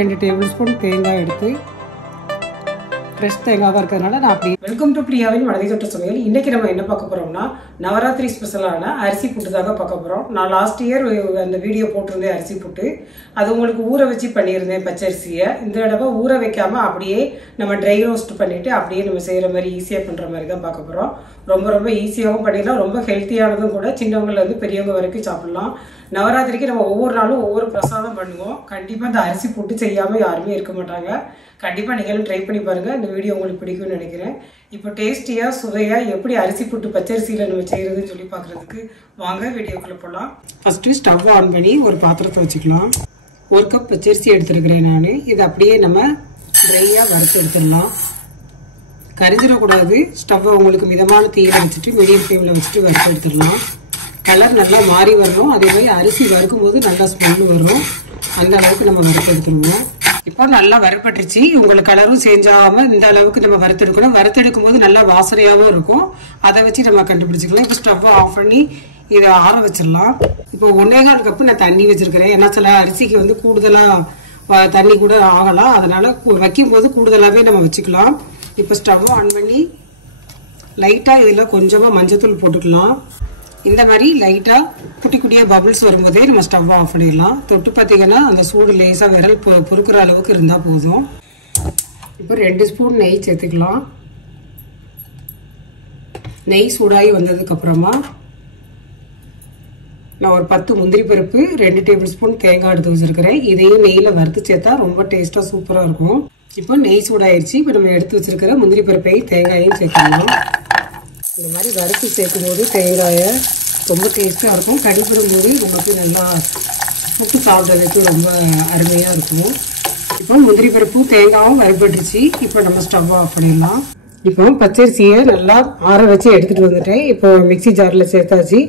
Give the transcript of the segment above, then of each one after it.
2 table spoon தேங்காய் எடுத்து fresh தேங்காவாக இருக்கிறதுனால நான் அப்படி. வெல்கம் டு பிரியாவின் மனதை தொட்ட சமையல். இன்றைக்கி நம்ம என்ன பார்க்க போகிறோம்னா நவராத்திரி ஸ்பெஷலான அரிசி புட்டு தாங்க பார்க்க போகிறோம். நான் லாஸ்ட் இயர் அந்த வீடியோ போட்டிருந்தேன் அரிசி புட்டு. அது உங்களுக்கு ஊற வச்சு பண்ணியிருந்தேன் பச்சரிசியை. இந்த தடவை ஊற வைக்காமல் அப்படியே நம்ம ட்ரை ரோஸ்ட் பண்ணிவிட்டு அப்படியே நம்ம செய்கிற மாதிரி ஈஸியாக பண்ணுற மாதிரி தான் பார்க்க போகிறோம். ரொம்ப ஈஸியாகவும் பண்ணிடலாம், ரொம்ப ஹெல்த்தியானதும் கூட. சின்னவங்கலேருந்து பெரியவங்க வரைக்கும் சாப்பிட்லாம். நவராத்திரிக்கு நம்ம ஒவ்வொரு நாளும் ஒவ்வொரு பிரசாதம் பண்ணுவோம். கண்டிப்பாக இந்த அரிசி புட்டு செய்யாமல் யாருமே இருக்க மாட்டாங்க. கண்டிப்பாக நீங்களும் ட்ரை பண்ணி பாருங்கள். இந்த வீடியோ உங்களுக்கு பிடிக்கும்னு நினைக்கிறேன். இப்போ டேஸ்டியாக சுவையாக எப்படி அரிசி புட்டு பச்சரிசியில் நம்ம செய்கிறதுன்னு சொல்லி பார்க்குறதுக்கு வாங்க வீடியோக்குள்ளே போகலாம். ஃபஸ்ட்டு ஸ்டவ் ஆன் பண்ணி ஒரு பாத்திரத்தை வச்சுக்கலாம். 1 கப் பச்சரிசி எடுத்துருக்கிறேன் நான். இது அப்படியே நம்ம ட்ரையாக வறுத்து எடுத்துடலாம். கரிஞ்சிடக்கூடாது. ஸ்டவ்வை உங்களுக்கு மிதமான தீயில் வச்சுட்டு மீடியம் ஃப்ளேமில் வச்சுட்டு வறுத்து எடுத்துடலாம். கலர் நல்லா மாறி வரணும். அதே மாதிரி அரிசி வறுக்கும் போது நல்லா ஸ்மெல் வரும். அந்த அளவுக்கு நம்ம வறுத்து எடுத்துருவோம். இப்போ நல்லா வறுப்பட்டுருச்சு. உங்களுக்கு கலரும் சேஞ்ச் ஆகாமல் இந்த அளவுக்கு நம்ம வறுத்தெடுக்கணும். வறுத்தெடுக்கும் போது நல்லா வாசனையாகவும் இருக்கும். அதை வச்சு நம்ம கண்டுபிடிச்சிக்கலாம். இப்போ ஸ்டவ்வை ஆஃப் பண்ணி இதை ஆற வச்சிடலாம். இப்போ 1.25 கப்பு நான் தண்ணி வச்சிருக்கிறேன். ஏன்னா சில அரிசிக்கு வந்து கூடுதலாக தண்ணி கூட ஆகலாம். அதனால வைக்கும் போது கூடுதலாகவே நம்ம வச்சுக்கலாம். இப்போ ஸ்டவ்வை ஆன் பண்ணி லைட்டாக இதில் கொஞ்சமாக மஞ்சத்தூள் போட்டுக்கலாம். இந்த மாதிரி லைட்டாக குட்டியாக பபிள்ஸ் வரும்போதே நம்ம ஸ்டவ் ஆஃப் பண்ணிடலாம். தொட்டு பார்த்தீங்கன்னா அந்த சூடு லேசாக விரல் பொறுக்கிற அளவுக்கு இருந்தால் போதும். இப்போ 2 ஸ்பூன் நெய் சேர்த்துக்கலாம். நெய் சூடாகி வந்ததுக்கப்புறமா நான் ஒரு 10 முந்திரி பருப்பு, 2 டேபிள் ஸ்பூன் தேங்காய் எடுத்து வச்சுருக்கிறேன். இதையும் நெய்யில் வறுத்து சேர்த்தா ரொம்ப டேஸ்ட்டாக சூப்பராக இருக்கும். இப்போ நெய் சூடாயிருச்சு. இப்போ நம்ம எடுத்து வச்சுருக்கிற முந்திரி பருப்பையும் தேங்காயையும் சேர்த்துக்கலாம். இந்த மாதிரி வறுத்து சேர்க்கும் போது தேங்காயை ரொம்ப டேஸ்ட்டாக இருக்கும். கடிப்படும் போது நமக்கு நல்லா புட்டு சாப்பிட்றதுக்கு ரொம்ப அருமையாக இருக்கும். இப்போ முந்திரி பருப்பு தேங்காயும் வறுபட்டுருச்சு. இப்போ நம்ம ஸ்டவ் ஆஃப் பண்ணிடலாம். இப்போ பச்சரிசியை நல்லா ஆற வச்சு எடுத்துகிட்டு வந்துட்டேன். இப்போ மிக்சி ஜாரில் சேர்த்தாச்சு.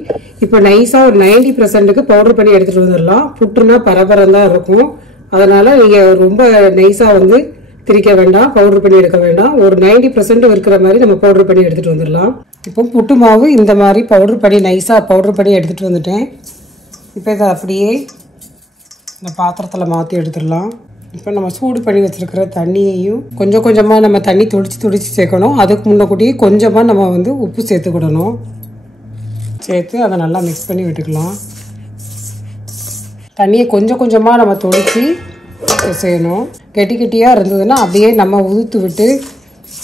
இப்போ நைஸாக ஒரு 90% பவுடர் பண்ணி எடுத்துகிட்டு வந்துடலாம். புட்டுனா பரபரம் தான் இருக்கும். அதனால் நீங்கள் ரொம்ப நைஸாக வந்து திரிக்க வேண்டாம், பவுடர் பண்ணி எடுக்க வேண்டாம். ஒரு 90% இருக்கிற மாதிரி நம்ம பவுடர் பண்ணி எடுத்துகிட்டு வந்துடலாம். இப்போ புட்டு மாவு இந்த மாதிரி பவுடர் பண்ணி நைஸாக பவுடர் பண்ணி எடுத்துகிட்டு வந்துட்டேன். இப்போ இதை அப்படியே இந்த பாத்திரத்தில் மாற்றி எடுத்துடலாம். இப்போ நம்ம சூடு பண்ணி வச்சுருக்கிற தண்ணியையும் கொஞ்சமாக நம்ம தண்ணி துடிச்சு சேர்க்கணும். அதுக்கு முன்னக்கூட்டியே கொஞ்சமாக நம்ம வந்து உப்பு சேர்த்துக்கிடணும். சேர்த்து அதை நல்லா மிக்ஸ் பண்ணி விட்டுக்கலாம். தண்ணியை கொஞ்சமாக நம்ம தொளிச்சு செய்யணும். கெட்டியாக இருந்ததுன்னா அப்படியே நம்ம உதுத்து விட்டு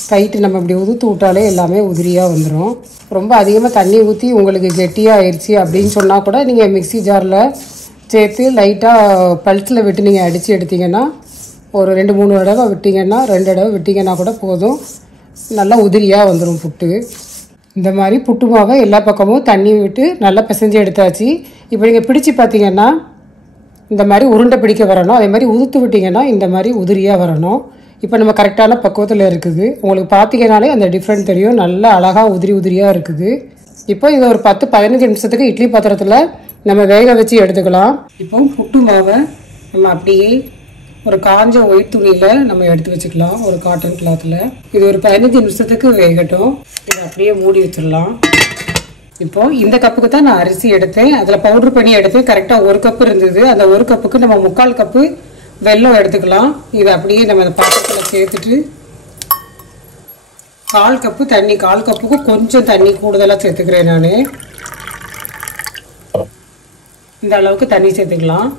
கைட்டு நம்ம இப்படி உதுத்து விட்டாலே எல்லாமே உதிரியாக வந்துடும். ரொம்ப அதிகமாக தண்ணி ஊற்றி உங்களுக்கு கெட்டியாக ஆயிடுச்சு அப்படின்னு சொன்னால் கூட நீங்கள் மிக்சி ஜாரில் சேர்த்து லைட்டாக பல்ஸில் விட்டு நீங்கள் அடித்து எடுத்திங்கன்னா ஒரு 2-3 தடவை விட்டிங்கன்னா 2 தடவை விட்டிங்கன்னா கூட போதும். நல்லா உதிரியாக வந்துடும் புட்டு. இந்த மாதிரி புட்டு மாவை எல்லா பக்கமும் தண்ணி விட்டு நல்லா பிசைஞ்சு எடுத்தாச்சு. இப்போ நீங்கள் பிடிச்சி பார்த்தீங்கன்னா இந்த மாதிரி உருண்டை பிடிக்க வரணும். அதே மாதிரி உதுத்து விட்டிங்கன்னா இந்த மாதிரி உதிரியாக வரணும். இப்போ நம்ம கரெக்டான பக்குவத்தில் இருக்குது. உங்களுக்கு பார்த்தீங்கன்னாலே அந்த டிஃப்ரெண்ட் தெரியும். நல்லா அழகாக உதிரியாக இருக்குது. இப்போ இதை ஒரு 10-15 நிமிஷத்துக்கு இட்லி பாத்திரத்தில் நம்ம வேக வச்சு எடுத்துக்கலாம். இப்போ புட்டு மாவை நம்ம அப்படியே ஒரு காஞ்ச ஒயிட் துணியில் நம்ம எடுத்து வச்சுக்கலாம். ஒரு காட்டன் கிளாத்தில் இது ஒரு 15 நிமிஷத்துக்கு வேகட்டும். இதை அப்படியே மூடி வச்சிடலாம். இப்போ இந்த கப்புக்கு தான் நான் அரிசி எடுத்தேன். அதில் பவுடர் பண்ணி எடுத்தேன். கரெக்டாக 1 கப்பு இருந்தது. அந்த 1 கப்புக்கு நம்ம 3/4 கப்பு வெல்லம் எடுத்துக்கலாம். இதை அப்படியே நம்ம அந்த பாத்திரத்தில் சேர்த்துட்டு 1/4 கப்பு தண்ணி, 1/4 கப்புக்கு கொஞ்சம் தண்ணி கூடுதலாக சேர்த்துக்கிறேன் நான். இந்த அளவுக்கு தண்ணி சேர்த்துக்கலாம்.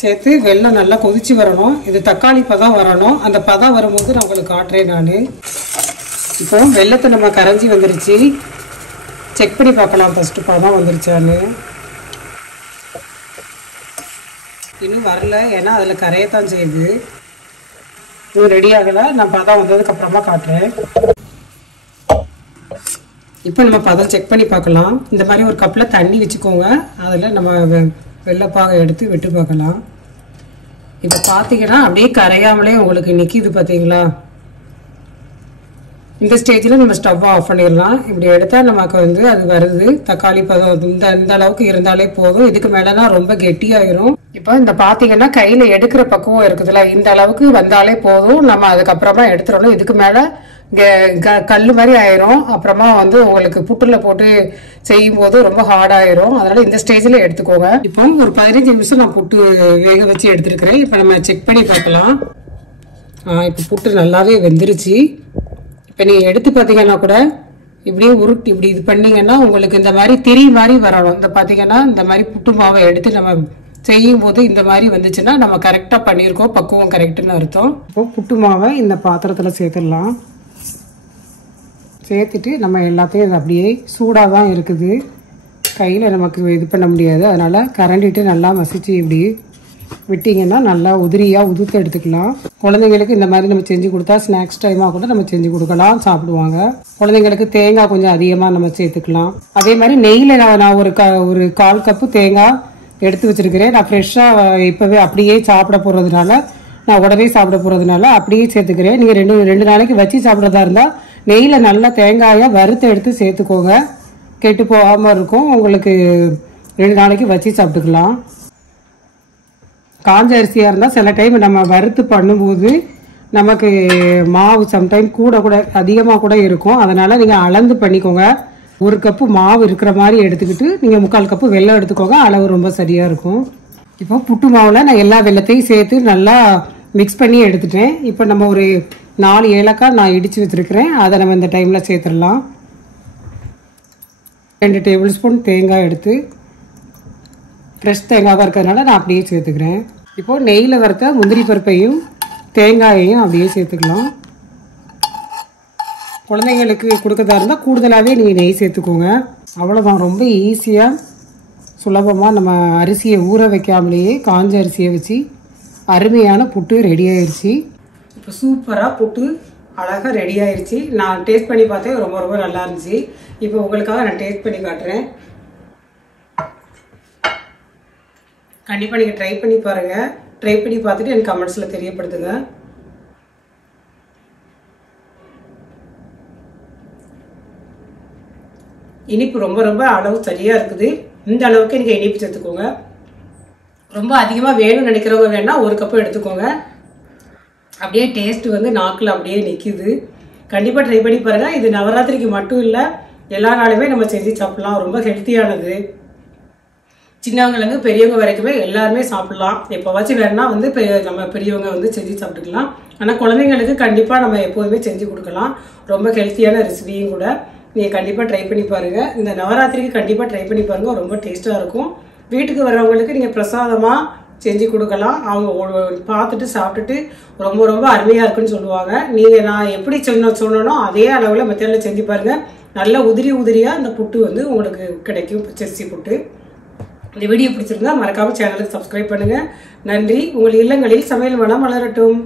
சேர்த்து வெல்லம் நல்லா கொதிச்சு வரணும். இது தக்காளி பதம் வரணும். அந்த பதம் வரும்போது நான் உங்களுக்கு காட்டுறேன் நான். இப்போ வெல்லத்தை நம்ம கரைஞ்சி வந்துருச்சு. செக் பண்ணி பார்க்கலாம் ஃபஸ்ட்டு பதம் வந்துருச்சான்னு. இன்னும் வரல, ஏன்னா அதில் கரையத்தான் செய்யுது. இது ரெடி ஆகலை. நான் பதம் வந்ததுக்கப்புறமா காட்டுறேன். இப்போ நம்ம பதம் செக் பண்ணி பார்க்கலாம். இந்த மாதிரி ஒரு கப்பில் தண்ணி வச்சுக்கோங்க. அதில் நம்ம வெள்ளைப்பாகை எடுத்து விட்டு பார்க்கலாம். இப்போ பார்த்தீங்கன்னா அப்படியே கரையாமலே உங்களுக்கு நிற்கிது பார்த்தீங்களா. இந்த ஸ்டேஜில் நம்ம ஸ்டவ் ஆஃப் பண்ணிடலாம். இப்படி எடுத்தால் நமக்கு வந்து அது வருது. தக்காளி பதம் இந்த அளவுக்கு இருந்தாலே போதும். இதுக்கு மேலேனா ரொம்ப கெட்டியாயிரும். இப்போ இந்த பார்த்தீங்கன்னா கையில் எடுக்கிற பக்குவம் இருக்குதுல்ல, இந்த அளவுக்கு வந்தாலே போதும். நம்ம அதுக்கப்புறமா எடுத்துடணும். இதுக்கு மேலே கல் மாதிரி ஆயிரும். அப்புறமா வந்து உங்களுக்கு புட்டில் போட்டு செய்யும் போது ரொம்ப ஹார்ட் ஆயிரும். அதனால இந்த ஸ்டேஜில் எடுத்துக்கோங்க. இப்போ ஒரு 15 நிமிஷம் நான் புட்டு வேக வச்சு எடுத்துருக்கிறேன். இப்போ நம்ம செக் பண்ணி பார்க்கலாம். இப்போ புட்டு நல்லாவே வெந்துருச்சு. இப்போ நீங்கள் எடுத்து பார்த்தீங்கன்னா கூட இப்படியே உருட்டு இப்படி இது பண்ணீங்கன்னா உங்களுக்கு இந்த மாதிரி திரி மாதிரி வரணும். இந்த பார்த்தீங்கன்னா இந்த மாதிரி புட்டு மாவை எடுத்து நம்ம செய்யும் போது இந்த மாதிரி வந்துச்சுன்னா நம்ம கரெக்டாக பண்ணியிருக்கோம், பக்குவம் கரெக்டுன்னு அர்த்தம். இப்போ புட்டு மாவை இந்த பாத்திரத்தில் சேர்த்துடலாம். சேர்த்துட்டு நம்ம எல்லாத்தையும் அப்படியே சூடாக தான் இருக்குது, கையில் நமக்கு இது பண்ண முடியாது. அதனால் கரண்டிட்டு நல்லா மசிச்சு இப்படி விட்டிங்கன்னா நல்லா உதிரியாக உதுத்து எடுத்துக்கலாம். குழந்தைங்களுக்கு இந்த மாதிரி நம்ம செஞ்சு கொடுத்தா ஸ்நாக்ஸ் டைமாக கூட நம்ம செஞ்சு கொடுக்கலாம், சாப்பிடுவாங்க. குழந்தைங்களுக்கு தேங்காய் கொஞ்சம் அதிகமாக நம்ம சேர்த்துக்கலாம். அதே மாதிரி நெய்யில் நான் ஒரு 1/4 கப்பு தேங்காய் எடுத்து வச்சிருக்கிறேன். நான் ஃப்ரெஷ்ஷாக இப்போவே அப்படியே சாப்பிட போகிறதுனால, நான் உடனே சாப்பிட போகிறதுனால அப்படியே சேர்த்துக்கிறேன். நீங்கள் 2 நாளைக்கு வச்சு சாப்பிட்றதா இருந்தால் நெய்யில் நல்லா தேங்காயை வறுத்து எடுத்து சேர்த்துக்கோங்க, கெட்டு போகாமல் இருக்கும். உங்களுக்கு 2 நாளைக்கு வச்சு சாப்பிட்டுக்கலாம். காஞ்ச அரிசியாக இருந்தால் சில டைம் நம்ம வறுத்து பண்ணும்போது நமக்கு மாவு சம்டைம் கூட அதிகமாக கூட இருக்கும். அதனால் நீங்கள் அளந்து பண்ணிக்கோங்க. 1 கப்பு மாவு இருக்கிற மாதிரி எடுத்துக்கிட்டு நீங்கள் 3/4 கப்பு வெல்லம் எடுத்துக்கோங்க. அளவு ரொம்ப சரியாக இருக்கும். இப்போ புட்டு மாவில் நான் எல்லா வெல்லத்தையும் சேர்த்து நல்லா மிக்ஸ் பண்ணி எடுத்துட்டேன். இப்போ நம்ம ஒரு 4 ஏலக்காய் நான் இடித்து வச்சுருக்கிறேன், அதை நம்ம இந்த டைமில் சேர்த்துடலாம். 2 டேபிள் ஸ்பூன் தேங்காய் எடுத்து ஃப்ரெஷ் தேங்காவாக இருக்கிறதுனால நான் அப்படியே சேர்த்துக்கிறேன். இப்போது நெய்யில் வறுத்த முந்திரி பருப்பையும் தேங்காயையும் அப்படியே சேர்த்துக்கலாம். குழந்தைங்களுக்கு கொடுக்கறதா இருந்தால் கூடுதலாகவே நீங்கள் நெய் சேர்த்துக்கோங்க. அவ்வளோதான், ரொம்ப ஈஸியாக சுலபமாக நம்ம அரிசியை ஊற வைக்காமலேயே காஞ்ச அரிசியை வச்சு அருமையான புட்டு ரெடி ஆயிடுச்சு. இப்போ சூப்பராக புட்டு அழகாக ரெடி ஆயிடுச்சு. நான் டேஸ்ட் பண்ணி பார்த்தேன், ரொம்ப ரொம்ப நல்லா இருந்துச்சு. இப்போ உங்களுக்காக நான் டேஸ்ட் பண்ணி காட்டுறேன். கண்டிப்பாக நீங்கள் ட்ரை பண்ணி பாருங்கள். ட்ரை பண்ணி பார்த்துட்டு எனக்கு கமெண்ட்ஸில் தெரியப்படுத்துங்க. இனிப்பு ரொம்ப ரொம்ப அளவு சரியாக இருக்குது. இந்த அளவுக்கு நீங்கள் இனிப்பு சேர்த்துக்கோங்க. ரொம்ப அதிகமாக வேணும்னு நினைக்கிறவங்க வேணால் 1 கப்பு எடுத்துக்கோங்க. அப்படியே டேஸ்ட்டு வந்து நாக்கில் அப்படியே நிற்கிது. கண்டிப்பாக ட்ரை பண்ணி பாருங்கள். இது நவராத்திரிக்கு மட்டும் இல்லை, எல்லா நாளுமே நம்ம செஞ்சு சாப்பிட்லாம். ரொம்ப ஹெல்த்தியானது. சின்னவங்கலேருந்து பெரியவங்க வரைக்குமே எல்லாருமே சாப்பிட்லாம். எப்போவாச்சும் வேணுன்னா வந்து நம்ம பெரியவங்க வந்து செஞ்சு சாப்பிட்டுக்கலாம். ஆனால் குழந்தைங்களுக்கு கண்டிப்பாக நம்ம எப்போதுமே செஞ்சு கொடுக்கலாம். ரொம்ப ஹெல்த்தியான ரெசிபியும் கூட. நீங்கள் கண்டிப்பாக ட்ரை பண்ணி பாருங்கள். இந்த நவராத்திரிக்கு கண்டிப்பாக ட்ரை பண்ணி பாருங்கள். ரொம்ப டேஸ்ட்டாக இருக்கும். வீட்டுக்கு வர்றவங்களுக்கு நீங்கள் பிரசாதமாக செஞ்சு கொடுக்கலாம். அவங்க பார்த்துட்டு சாப்பிட்டுட்டு ரொம்ப ரொம்ப அருமையாக இருக்குன்னு சொல்லுவாங்க. நீங்கள் நான் எப்படி சொன்னனோ அதே அளவில் மெத்தடில் செஞ்சு பாருங்கள். நல்ல உதிரியாக இந்த புட்டு வந்து உங்களுக்கு கிடைக்கும், பச்சரிசி புட்டு. இந்த வீடியோ பிடிச்சிருந்தா மறக்காமல் சேனலுக்கு சப்ஸ்கிரைப் பண்ணுங்கள். நன்றி. உங்கள் இல்லங்களில் சமையல் மனம் வளரட்டும்.